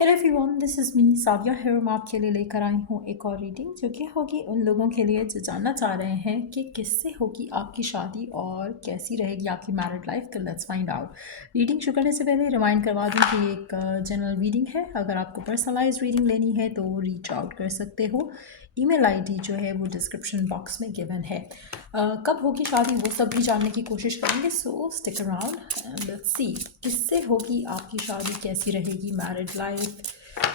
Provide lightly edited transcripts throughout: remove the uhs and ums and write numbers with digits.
Hello everyone, this is me Sadia here. मैं आपके लिए लेकर आई हूँ एक और रीडिंग जो कि होगी उन लोगों के लिए जो जानना चाह रहे हैं कि किससे होगी आपकी शादी और कैसी रहेगी आपकी मैरिड लाइफ। तो लेट्स फाइंड आउट। रीडिंग शुरू करने से पहले रिमाइंड करवा दूँ कि एक जनरल रीडिंग है। अगर आपको पर्सनलाइज रीडिंग लेनी है तो रीच आउट कर सकते हो। ईमेल आईडी जो है वो डिस्क्रिप्शन बॉक्स में गिवन है। कब होगी शादी वो सब भी जानने की कोशिश करेंगे, so stick around and let's see किससे होगी आपकी शादी, कैसी रहेगी married life,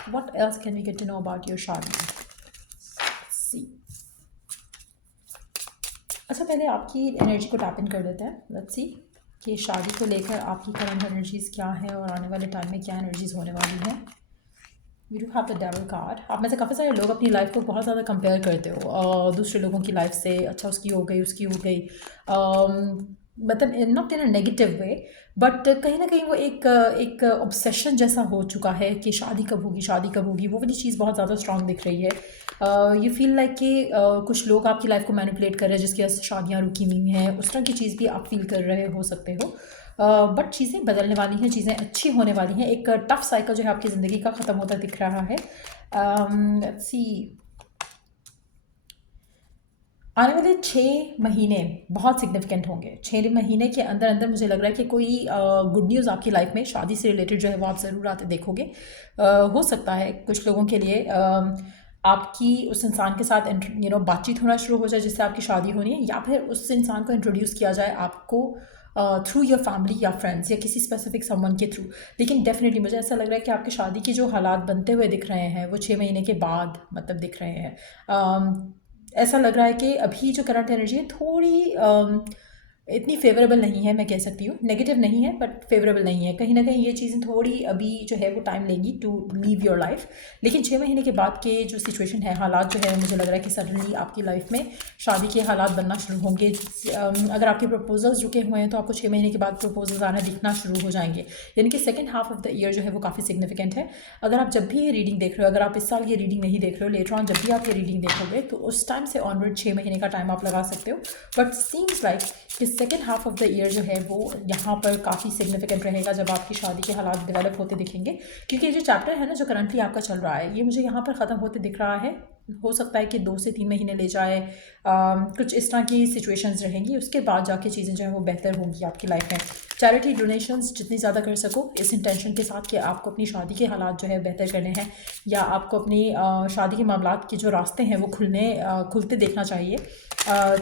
what else can we get to know about your शादी। सी, अच्छा पहले आपकी एनर्जी को टैप इन कर देते हैं। लेट्स सी कि शादी को लेकर आपकी करंट एनर्जीज़ क्या है और आने वाले टाइम में क्या एनर्जीज़ होने वाली हैं। We do have the devil card. आप में से काफ़ी सारे लोग अपनी लाइफ को बहुत ज़्यादा कंपेयर करते हो दूसरे लोगों की लाइफ से। अच्छा उसकी हो गई, उसकी हो गई, मतलब not in a negative way, but कहीं ना कहीं वो एक ऑब्सेशन जैसा हो चुका है कि शादी कब होगी, शादी कब होगी। वो वाली चीज़ बहुत ज़्यादा स्ट्रांग दिख रही है। यू फील लाइक कि कुछ लोग आपकी लाइफ को मैनिपुलेट कर रहे हैं जिसकी वजह से शादियाँ रुकी हुई हैं। उस तरह की चीज़ भी आप फील कर रहे हो सकते हो। बट चीज़ें बदलने वाली हैं, चीज़ें अच्छी होने वाली हैं। एक टफ साइकिल जो है आपकी ज़िंदगी का ख़त्म होता दिख रहा है। लेट्स सी, आने वाले 6 महीने बहुत सिग्निफिकेंट होंगे। 6 महीने के अंदर अंदर मुझे लग रहा है कि कोई गुड न्यूज़ आपकी लाइफ में शादी से रिलेटेड जो है वो आप ज़रूर आते देखोगे। हो सकता है कुछ लोगों के लिए आपकी उस इंसान के साथ बातचीत होना शुरू हो जाए जिससे आपकी शादी होनी है, या फिर उस इंसान को इंट्रोड्यूस किया जाए आपको थ्रू योर फैमिली या फ्रेंड्स या किसी स्पेसिफिक समवन के थ्रू। लेकिन डेफिनेटली मुझे ऐसा लग रहा है कि आपकी शादी के जो हालात बनते हुए दिख रहे हैं वो 6 महीने के बाद मतलब दिख रहे हैं। ऐसा लग रहा है कि अभी जो करंट एनर्जी है थोड़ी इतनी फेवरेबल नहीं है। मैं कह सकती हूँ नेगेटिव नहीं है बट फेवरेबल नहीं है। कहीं ना कहीं ये चीज़ें थोड़ी अभी जो है वो टाइम लेंगी टू लीव योर लाइफ। लेकिन 6 महीने के बाद के जो सिचुएशन है, हालात जो है, मुझे लग रहा है कि सडनली आपकी लाइफ में शादी के हालात बनना शुरू होंगे। अगर आपके प्रपोजल्स रुके हुए हैं तो आपको 6 महीने के बाद प्रपोजल्स आना दिखना शुरू हो जाएंगे। यानी कि second half of the year जो है वो काफ़ी सिग्निफिकेंट है। अगर आप जब भी ये रीडिंग देख रहे हो, अगर आप इस साल ये रीडिंग नहीं देख रहे हो, लेटर ऑन जब भी आप ये रीडिंग देखोगे तो उस टाइम से ऑनवर्ड 6 महीने का टाइम आप लगा सकते हो। बट सीम्स लाइक कि second half of the year जो है वो यहाँ पर काफ़ी सिग्निफिकेंट रहेगा जब आपकी शादी के हालात डेवलप होते दिखेंगे। क्योंकि ये जो चैप्टर है ना जो करंटली आपका चल रहा है, ये मुझे यहाँ पर ख़त्म होते दिख रहा है। हो सकता है कि 2 से 3 महीने ले जाए। कुछ इस तरह की सिचुएशंस रहेंगी। उसके बाद जाके चीज़ें जो है वो बेहतर होंगी आपकी लाइफ में। चैरिटी डोनेशंस जितनी ज़्यादा कर सको इस इंटेंशन के साथ कि आपको अपनी शादी के हालात जो है बेहतर करने हैं, या आपको अपनी शादी के मामलात के जो रास्ते हैं वो खुलते देखना चाहिए।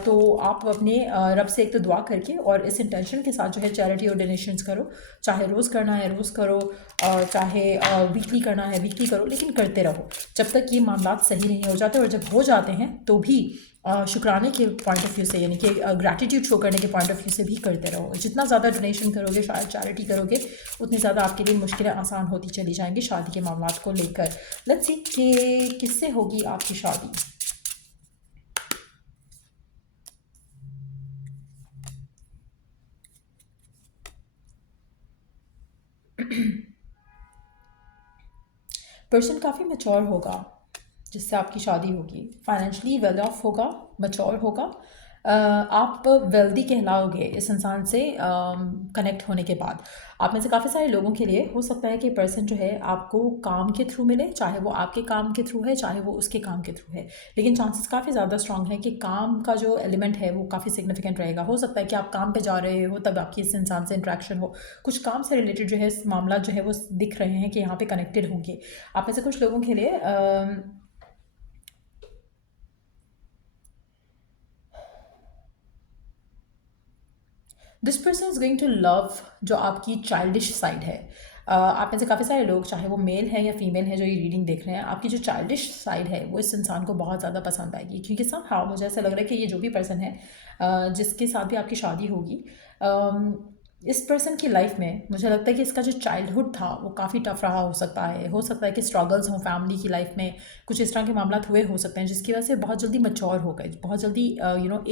तो आप अपने रब से एक तो दुआ करके और इस इंटेंशन के साथ जो है चैरिटी और डोनेशंस करो। चाहे रोज़ करना है रोज़ करो, और चाहे वीकली करना है वीकली करो, लेकिन करते रहो जब तक ये मामलात सही नहीं हो जाते। और जब हो जाते हैं तो भी शुक्राने के पॉइंट ऑफ व्यू से, यानी कि ग्रैटिट्यूड शो करने के पॉइंट ऑफ व्यू से भी करते रहो। जितना ज़्यादा डोनेशन करोगे, शायद चैरिटी करोगे, उतनी ज़्यादा आपके लिए मुश्किलें आसान होती चली जाएंगी शादी के मामलात को लेकर। लेट्स सी कि किससे होगी आपकी शादी। पर्सन काफ़ी मैच्योर होगा जिससे आपकी शादी होगी। फाइनेंशियली वेल ऑफ होगा, मैच्योर होगा। आप वेल्दी कहलाओगे इस इंसान से कनेक्ट होने के बाद। आप में से काफ़ी सारे लोगों के लिए हो सकता है कि पर्सन जो है आपको काम के थ्रू मिले, चाहे वो आपके काम के थ्रू है चाहे वो उसके काम के थ्रू है। लेकिन चांसेस काफ़ी ज़्यादा स्ट्रांग है कि काम का जो एलिमेंट है वो काफ़ी सिग्निफिकेंट रहेगा। हो सकता है कि आप काम पे जा रहे हो तब आपकी इस इंसान से इंट्रैक्शन हो। कुछ काम से रिलेटेड जो है मामला जो है वो दिख रहे हैं कि यहाँ पे कनेक्टेड होंगे। आप में से कुछ लोगों के लिए this person is going to love जो आपकी चाइल्डिश साइड है। आप में से काफ़ी सारे लोग, चाहे वो मेल है या फीमेल है, जो ये रीडिंग देख रहे हैं, आपकी जो चाइल्डिश साइड है वो इस इंसान को बहुत ज़्यादा पसंद आएगी। क्योंकि हाँ, मुझे ऐसा लग रहा है कि ये जो भी पर्सन है जिसके साथ भी आपकी शादी होगी, इस पर्सन की लाइफ में मुझे लगता है कि इसका जो चाइल्डहुड था वो काफ़ी टफ रहा हो सकता है। हो सकता है कि स्ट्रगल्स हों फैमिली की लाइफ में, कुछ इस तरह के मामला हुए हो सकते हैं जिसकी वजह से बहुत जल्दी मच्योर हो गए, बहुत जल्दी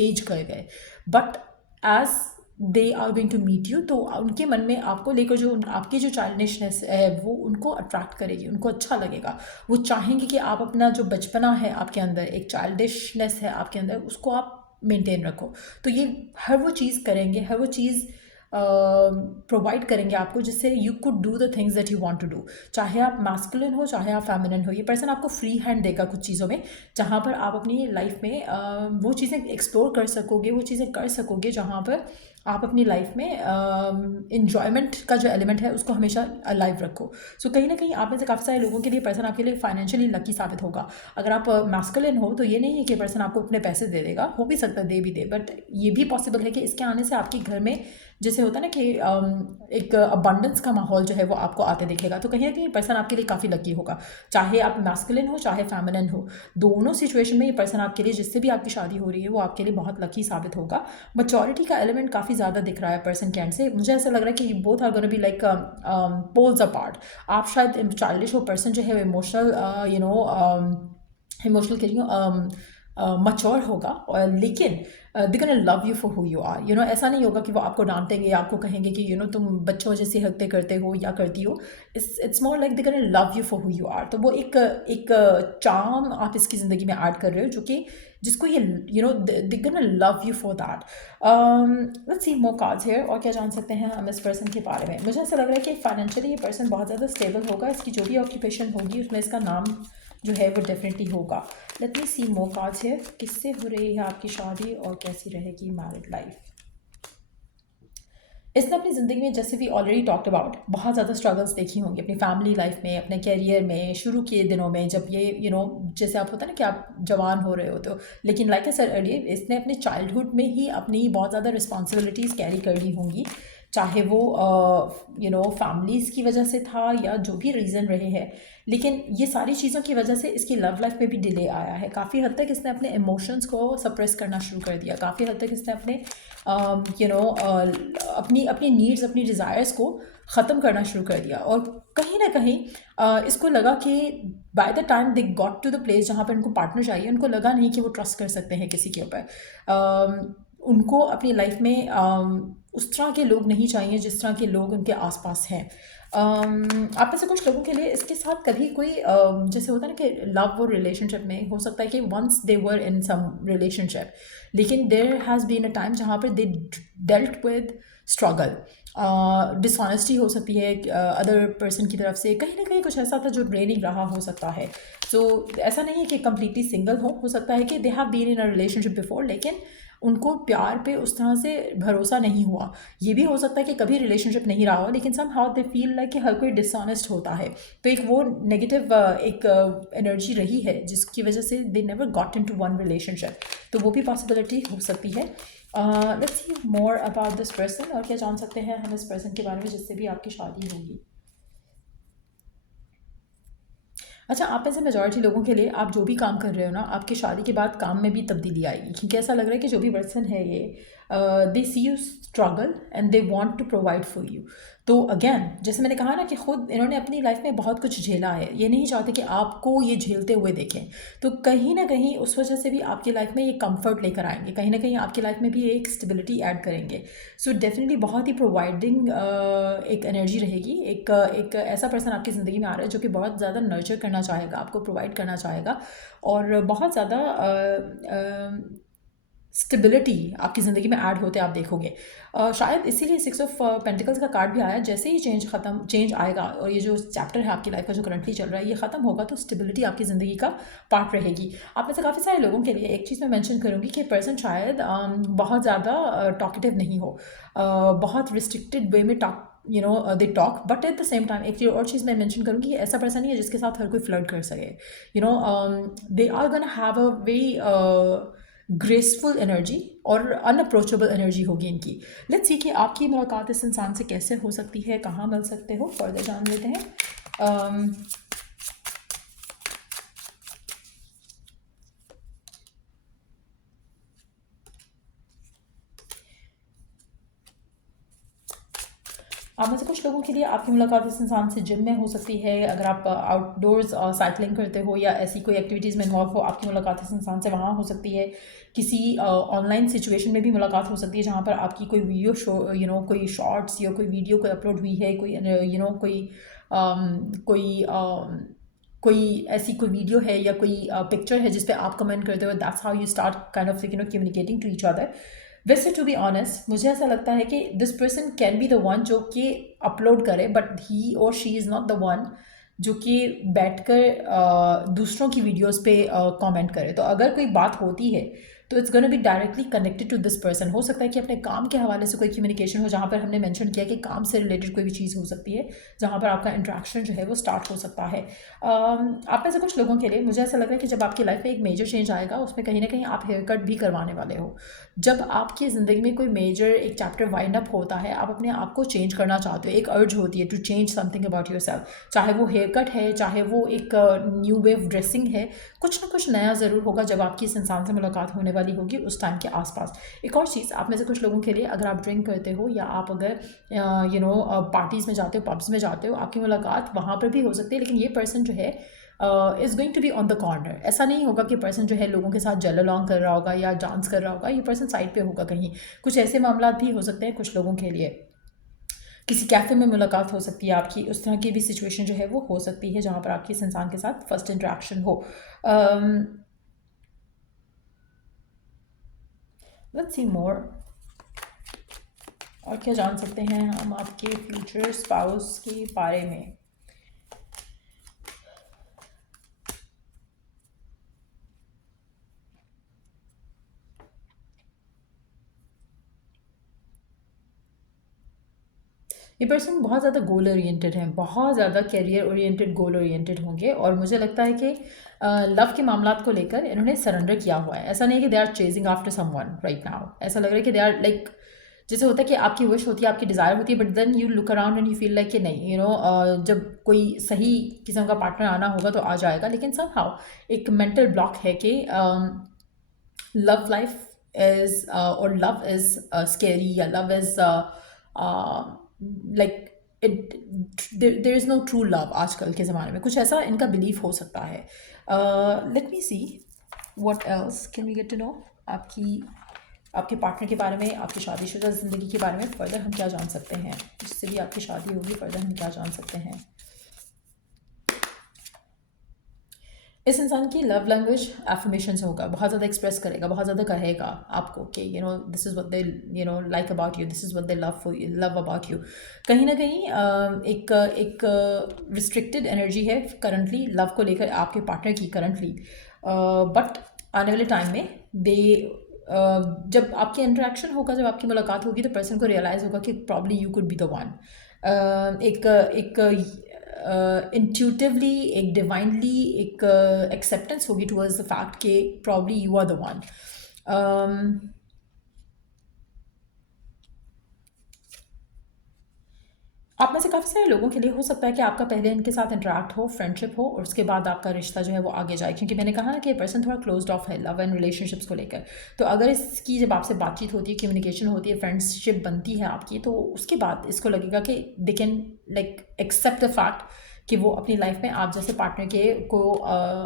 एज कर गए। But as they are going to meet you, तो उनके मन में आपको लेकर जो आपकी जो चाइल्डिशनेस है वो उनको अट्रैक्ट करेगी, उनको अच्छा लगेगा। वो चाहेंगे कि आप अपना जो बचपना है आपके अंदर, एक चाइल्डिशनेस है आपके अंदर, उसको आप मेंटेन रखो। तो ये हर वो चीज़ करेंगे, हर वो चीज़ प्रोवाइड करेंगे आपको, जिससे you could do the things that you want to do. चाहे आप मैस्कुलिन हो चाहे आप फेमिनिन हो, ये पर्सन आपको फ्री हैंड देगा कुछ चीज़ों में, जहाँ पर आप अपनी लाइफ में वो चीज़ें एक्सप्लोर कर सकोगे, वो चीज़ें कर सकोगे जहाँ पर आप अपनी लाइफ में इन्जॉयमेंट का जो एलिमेंट है उसको हमेशा अलाइव रखो। सो कहीं ना कहीं आप में से काफ़ी सारे लोगों के लिए पर्सन आपके लिए फाइनेंशियली लकी साबित होगा। अगर आप मैस्कुलिन हो तो ये नहीं है कि पर्सन आपको अपने पैसे दे देगा, हो भी सकता है दे भी दे, बट ये भी पॉसिबल है कि इसके आने से आपके घर में जैसे होता है ना कि एक अबंडेंस का माहौल जो है वो आपको आते दिखेगा। तो कहीं ना कहीं पर्सन आपके लिए काफ़ी लकी होगा, चाहे आप मैस्कुलिन हो चाहे फेमिनिन हो, दोनों सिचुएशन में ये पर्सन आपके लिए, जिससे भी आपकी शादी हो रही है, वो आपके लिए बहुत लकी साबित होगा। मैच्योरिटी का एलिमेंट काफ़ी ज़्यादा दिख रहा है पर्सन के एंड से। मुझे ऐसा लग रहा है कि both are gonna be like poles apart. आप शायद चाइल्डिश हो, पर्सन जो है इमोशनल इमोशनल कह रही हूँ मच्योर होगा, और लेकिन they can love you for who you are. ऐसा नहीं होगा कि वो आपको डांटेंगे या आपको कहेंगे कि तुम बच्चों जैसी हरकतें करते हो या करती हो। It's more like they can love you for who you are. तो वो एक चार्म आप इसकी ज़िंदगी में ऐड कर रहे हो, जो कि जिसको ये दे can love you for that. Let's see more cards here. और क्या जान सकते हैं हम इस पर्सन के बारे में? मुझे ऐसा लग रहा है कि फाइनेंशियली ये पर्सन बहुत ज़्यादा स्टेबल होगा। इसकी जो भी ऑक्यूपेशन होगी उसमें इसका नाम जो है वो डेफिनेटली होगा। Let me see more cards here. किससे हो रही है आपकी शादी और कैसी रहेगी मैरिड लाइफ? इसने अपनी ज़िंदगी में, जैसे भी ऑलरेडी टॉक्ड अबाउट, बहुत ज़्यादा स्ट्रगल्स देखी होंगी अपनी फैमिली लाइफ में, अपने कैरियर में, शुरू के दिनों में, जब ये जैसे आप होता है ना कि आप जवान हो रहे हो तो। लेकिन लाइक आई सेड अर्लियर, इसने अपने चाइल्डहुड में ही अपनी बहुत ज़्यादा रिस्पॉन्सिबिलिटीज़ कैरी कर ली होंगी, चाहे वो फैमिलीज़ की वजह से था या जो भी रीज़न रहे हैं। लेकिन ये सारी चीज़ों की वजह से इसकी लव लाइफ में भी डिले आया है। काफ़ी हद तक इसने अपने इमोशंस को सप्रेस करना शुरू कर दिया। काफ़ी हद तक इसने अपने अपनी अपनी नीड्स, अपनी डिज़ायर्स को ख़त्म करना शुरू कर दिया। और कहीं ना कहीं इसको लगा कि by the time they got to the place जहाँ पर उनको पार्टनर चाहिए, उनको लगा नहीं कि वो ट्रस्ट कर सकते हैं किसी के ऊपर। उनको अपनी लाइफ में उस तरह के लोग नहीं चाहिए जिस तरह के लोग उनके आसपास हैं। आप में से कुछ लोगों के लिए इसके साथ कभी कोई जैसे होता है ना कि लव और रिलेशनशिप में हो सकता है कि once they were in some relationship, लेकिन there has been a time जहाँ पर they dealt with struggle, dishonesty हो सकती है अदर पर्सन की तरफ से, कहीं ना कहीं कुछ ऐसा था जो ड्रेनिंग रहा हो सकता है। सो ऐसा नहीं है कि कम्प्लीटली सिंगल हो सकता है कि they have been in a relationship before, लेकिन उनको प्यार पे उस तरह से भरोसा नहीं हुआ। ये भी हो सकता है कि कभी रिलेशनशिप नहीं रहा हो, लेकिन somehow they feel like कि हर कोई डिसऑनेस्ट होता है। तो एक वो नेगेटिव एक एनर्जी रही है जिसकी वजह से they never got into one relationship. तो वो भी पॉसिबिलिटी हो सकती है। Let's see more about this person. और क्या जान सकते हैं हम इस पर्सन के बारे में जिससे भी आपकी शादी होगी? अच्छा, आप में से मेजॉरिटी लोगों के लिए, आप जो भी काम कर रहे हो ना, आपकी शादी के बाद काम में भी तब्दीली आएगी, क्योंकि ऐसा लग रहा है कि जो भी पर्सन है ये they see you struggle and they want to provide for you. तो अगेन, जैसे मैंने कहा ना कि खुद इन्होंने अपनी लाइफ में बहुत कुछ झेला है, ये नहीं चाहते कि आपको ये झेलते हुए देखें। तो कहीं ना कहीं उस वजह से भी आपकी लाइफ में ये कंफर्ट लेकर आएंगे, कहीं ना कहीं आपकी लाइफ में भी एक स्टेबिलिटी ऐड करेंगे। सो डेफिनेटली बहुत ही प्रोवाइडिंग एक एनर्जी रहेगी। एक ऐसा पर्सन आपकी ज़िंदगी में आ रहा है जो कि बहुत ज़्यादा नर्चर करना चाहेगा, आपको प्रोवाइड करना चाहेगा, और बहुत ज़्यादा स्टेबिलिटी आपकी ज़िंदगी में ऐड होते आप देखोगे। शायद इसीलिए 6 ऑफ पेंटिकल्स का कार्ड भी आया। जैसे ही चेंज आएगा और ये जो चैप्टर है आपकी लाइफ का जो करंटली चल रहा है ये ख़त्म होगा, तो स्टेबिलिटी आपकी ज़िंदगी का पार्ट रहेगी। आप में से काफ़ी सारे लोगों के लिए एक चीज़ मैं मेंशन करूँगी कि पर्सन शायद बहुत ज़्यादा टॉकेटिव नहीं हो, बहुत रिस्ट्रिक्टेड वे में they talk, but at the same time एक और चीज़ मैं मेंशन करूँगी, ऐसा पर्सन नहीं है जिसके साथ हर कोई फ्लर्ट कर सके। They are gonna have a very graceful energy और अनअप्रोचेबल एनर्जी होगी इनकी। लेट्स सी कि आपकी मुलाकात इस इंसान से कैसे हो सकती है, कहाँ मिल सकते हो, फर्दर जान लेते हैं। आप में से कुछ लोगों के लिए आपकी मुलाकात इस इंसान से जिम में हो सकती है। अगर आप आउटडोर्स साइकिलिंग करते हो या ऐसी कोई एक्टिविटीज़ में इन्वॉल्व हो, आपकी मुलाकात इस इंसान से वहाँ हो सकती है। किसी ऑनलाइन सिचुएशन में भी मुलाकात हो सकती है जहाँ पर आपकी कोई वीडियो शो कोई शॉर्ट्स या कोई वीडियो कोई अपलोड हुई है, कोई कोई ऐसी कोई वीडियो है या कोई पिक्चर है जिस पे आप कमेंट करते हो। That's how you start kind of communicating to each other. वैसे टू बी ऑनेस्ट मुझे ऐसा लगता है कि this person can be the one जो कि अपलोड करे, बट ही और she is not the one जो कि बैठकर दूसरों की वीडियोस पे कमेंट करे। तो अगर कोई बात होती है तो it's gonna be directly connected to this person. हो सकता है कि अपने काम के हवाले से कोई कम्युनिकेशन हो, जहाँ पर हमने मेंशन किया कि काम से रिलेटेड कोई भी चीज़ हो सकती है जहाँ पर आपका इंट्रैक्शन जो है वो स्टार्ट हो सकता है। आप में से कुछ लोगों के लिए मुझे ऐसा लग रहा है कि जब आपकी लाइफ में एक मेजर चेंज आएगा उसमें कहीं ना कहीं आप हेयर कट भी करवाने वाले हो। जब आपकी ज़िंदगी में कोई मेजर एक चैप्टर वाइंड अप होता है, आप अपने आप को चेंज करना चाहते हो, एक अर्ज होती है to change something about yourself, चाहे वो हेयर कट है, चाहे वो एक न्यू वेव ड्रेसिंग है, कुछ ना कुछ नया ज़रूर होगा जब आपकी इस इंसान से मुलाकात होने वाली होगी उस टाइम के आसपास। एक और चीज़, आप में से कुछ लोगों के लिए अगर आप ड्रिंक करते हो या आप अगर पार्टीज़ में जाते हो, पब्स में जाते हो, आपकी मुलाकात वहाँ पर भी हो सकती है, लेकिन ये पर्सन जो है is going to be on the corner. ऐसा नहीं होगा कि पर्सन जो है लोगों के साथ जेल अलॉन्ग कर रहा होगा या डांस कर रहा होगा, ये पर्सन साइड पे होगा कहीं। कुछ ऐसे मामला भी हो सकते हैं कुछ लोगों के लिए, किसी कैफ़े में मुलाकात हो सकती है आपकी, उस तरह की भी सिचुएशन जो है वो हो सकती है जहाँ पर आपकी इस इंसान के साथ फर्स्ट इंट्रैक्शन हो। लेट्स सी मोर, और क्या जान सकते हैं हम आपके फ्यूचर स्पाउस के बारे में। ये पर्सन बहुत ज़्यादा गोल ओरिएंटेड हैं, बहुत ज़्यादा कैरियर ओरिएंटेड, गोल ओरिएंटेड होंगे, और मुझे लगता है कि लव के मामलात को लेकर इन्होंने सरेंडर किया हुआ है। ऐसा नहीं है कि they are chasing after someone right now, ऐसा लग रहा है कि दे आर लाइक, जैसे होता है कि आपकी विश होती है, आपकी डिज़ायर होती है, but then you look around and you feel like कि नहीं, जब कोई सही किस्म का पार्टनर आना होगा तो आ जाएगा, लेकिन समहाउ एक मेंटल ब्लॉक है कि लव लाइफ इज़ और लव इज़ स्केरी, या love is like it, there is no true love आजकल के ज़माने में, कुछ ऐसा इनका बिलीफ हो सकता है। Let me see what else can we get to know आपके पार्टनर के बारे में, आपकी शादीशुदा ज़िंदगी के बारे में फ़र्दर हम क्या जान सकते हैं, जिससे भी आपकी शादी होगी फ़र्दर हम क्या जान सकते हैं। इस इंसान की लव लैंग्वेज एफर्मेशंस होगा, बहुत ज़्यादा एक्सप्रेस करेगा, बहुत ज़्यादा कहेगा आपको कि this is what they like about you, this is what they love about you. कहीं ना कहीं एक रिस्ट्रिक्टेड एनर्जी है करंटली लव को लेकर आपके पार्टनर की करंटली, बट आने वाले टाइम में दे जब आपकी इंटरेक्शन होगा, जब आपकी मुलाकात होगी, तो पर्सन को रियलाइज़ होगा कि probably you could be the one. एक इंट्यूटिवली, एक डिवाइनली एक एक्सेप्टेंस होगी टुवर्ड्स द फैक्ट कि probably you are the one. आप में से काफ़ी सारे लोगों के लिए हो सकता है कि आपका पहले इनके साथ इंटरेक्ट हो, फ्रेंडशिप हो, और उसके बाद आपका रिश्ता जो है वो आगे जाए, क्योंकि मैंने कहा ना कि ये पर्सन थोड़ा क्लोज्ड ऑफ है लव एंड रिलेशनशिप्स को लेकर। तो अगर इसकी जब आपसे बातचीत होती है, कम्युनिकेशन होती है, फ्रेंडशिप बनती है आपकी, तो उसके बाद इसको लगेगा कि they can like accept the fact कि वो अपनी लाइफ में आप जैसे पार्टनर के को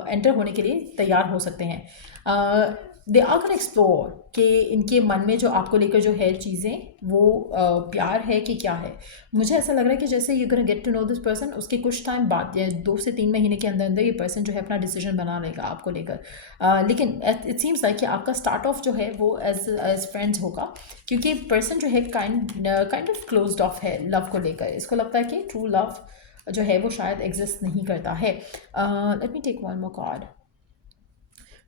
एंटर होने के लिए तैयार हो सकते हैं। दे आर कैन एक्सप्लोर कि इनके मन में जो आपको लेकर जो है चीज़ें वो प्यार है कि क्या है। मुझे ऐसा लग रहा है कि जैसे you can get to know this person, उसके कुछ टाइम बाद या 2 से 3 महीने के अंदर अंदर ये पर्सन जो है अपना डिसीजन बना लेगा आपको लेकर। लेकिन इट सीम्स लाइक कि आपका स्टार्ट ऑफ जो है वो एज फ्रेंड्स होगा, क्योंकि पर्सन जो है काइंड ऑफ क्लोज्ड ऑफ है लव को लेकर। इसको लगता है कि ट्रू लव जो है वो शायद एग्जिस्ट नहीं करता है। Let me take one more card.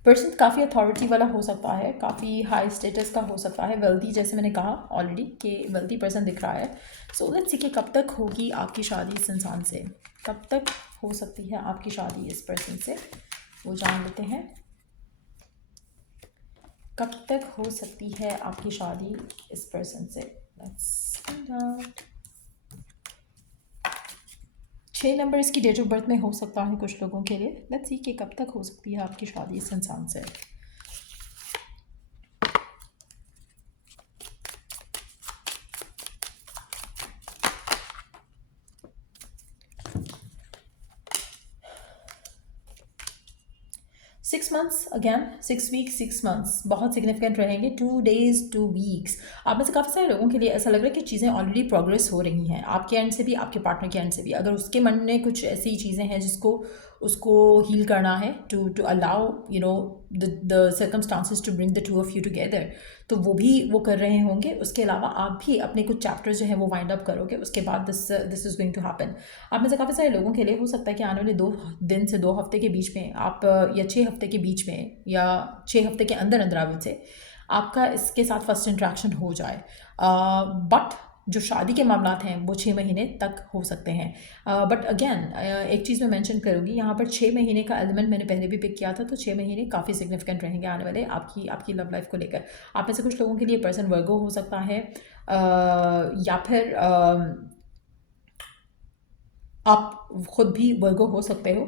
Person काफ़ी अथॉरिटी वाला हो सकता है, काफ़ी हाई स्टेटस का हो सकता है, वेल्दी, जैसे मैंने कहा ऑलरेडी कि वेल्दी पर्सन दिख रहा है। सो लेट्स सी कि कब तक होगी आपकी शादी इस इंसान से, कब तक हो सकती है आपकी शादी इस पर्सन से, वो जान लेते हैं। कब तक हो सकती है आपकी शादी इस पर्सन से, लेट्स फाइंड आउट। 6 नंबर इसकी डेट ऑफ बर्थ में हो सकता है कुछ लोगों के लिए। लेट्स सी कि कब तक हो सकती है आपकी शादी इस इंसान से। Six months, again 6 weeks, 6 months बहुत सिग्निफिकेंट रहेंगे। 2 days 2 weeks। आप में से काफ़ी सारे लोगों के लिए ऐसा लग रहा है कि चीज़ें ऑलरेडी प्रोग्रेस हो रही हैं, आपके एंड से भी, आपके पार्टनर के एंड से भी। अगर उसके मन में कुछ ऐसी चीज़ें हैं जिसको उसको हील करना है, to allow you know the circumstances to bring the two of you together, तो वो भी वो कर रहे होंगे। उसके अलावा आप भी अपने कुछ चैप्टर्स जो है वो वाइंड अप करोगे, उसके बाद this is going to happen. आप में से काफ़ी सारे लोगों के लिए हो सकता है कि आने वाले 2 दिन से 2 हफ्ते के बीच में आप या 6 हफ्ते के बीच में या 6 हफ्ते के अंदर अंदर आप से आपका इसके साथ फर्स्ट इंट्रैक्शन हो जाए। बट जो शादी के मामलात हैं वो 6 महीने तक हो सकते हैं। बट अगेन एक चीज़ मैं मेंशन करूँगी, यहाँ पर 6 महीने का एलिमेंट मैंने पहले भी पिक किया था, तो 6 महीने काफ़ी सिग्निफिकेंट रहेंगे आने वाले आपकी लव लाइफ को लेकर। आप में से कुछ लोगों के लिए पर्सन वर्गो हो सकता है, या फिर आप खुद भी वर्गो हो सकते हो।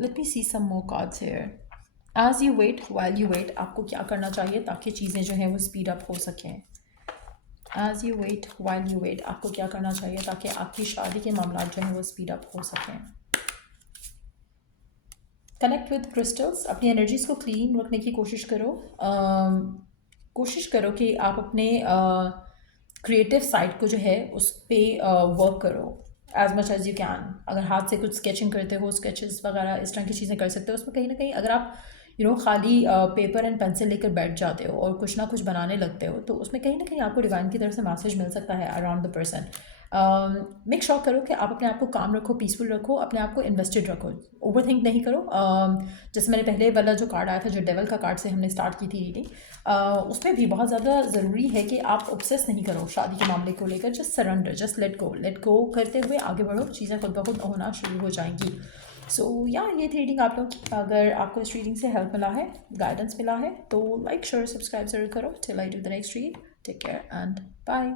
Let me see some more cards here. As you wait while you wait, आपको क्या करना चाहिए ताकि चीज़ें जो हैं वो स्पीड अप हो सकें। As you wait while you wait, आपको क्या करना चाहिए ताकि आपकी शादी के मामला जो हैं वो स्पीड अप हो सकें। कनेक्ट विद क्रिस्टल्स, अपनी एनर्जीज़ को क्लीन रखने की कोशिश करो। कोशिश करो कि आप अपने क्रिएटिव साइड को जो है उस पर वर्क करो as much as you can. अगर हाथ से कुछ स्केचिंग करते हो, स्केचेस वगैरह इस तरह की चीज़ें कर सकते हो। उसमें कहीं ना कहीं अगर आप खाली पेपर एंड पेंसिल लेकर बैठ जाते हो और कुछ ना कुछ बनाने लगते हो, तो उसमें कहीं ना कहीं आपको डिवाइन की तरफ से मैसेज मिल सकता है around the person. Make sure करो कि आप अपने आप को काम रखो, पीसफुल रखो, अपने आप को इन्वेस्टेड रखो, ओवर थिंक नहीं करो। जैसे मैंने पहले वाला जो कार्ड आया था, जो डेवल का कार्ड से हमने स्टार्ट की थी रीडिंग, उसमें भी बहुत ज़्यादा ज़रूरी है कि आप ऑब्सेस नहीं करो शादी के मामले को लेकर। Just surrender, just let go करते हुए आगे बढ़ो, चीज़ें खुद ब खुद होना शुरू हो जाएंगी। सो ये थी रीडिंग आप लोग की। अगर आपको इस रीडिंग से हेल्प मिला है, गाइडेंस मिला है, तो लाइक शेयर सब्सक्राइब ज़रूर करो। Till I do the next read, take care and bye.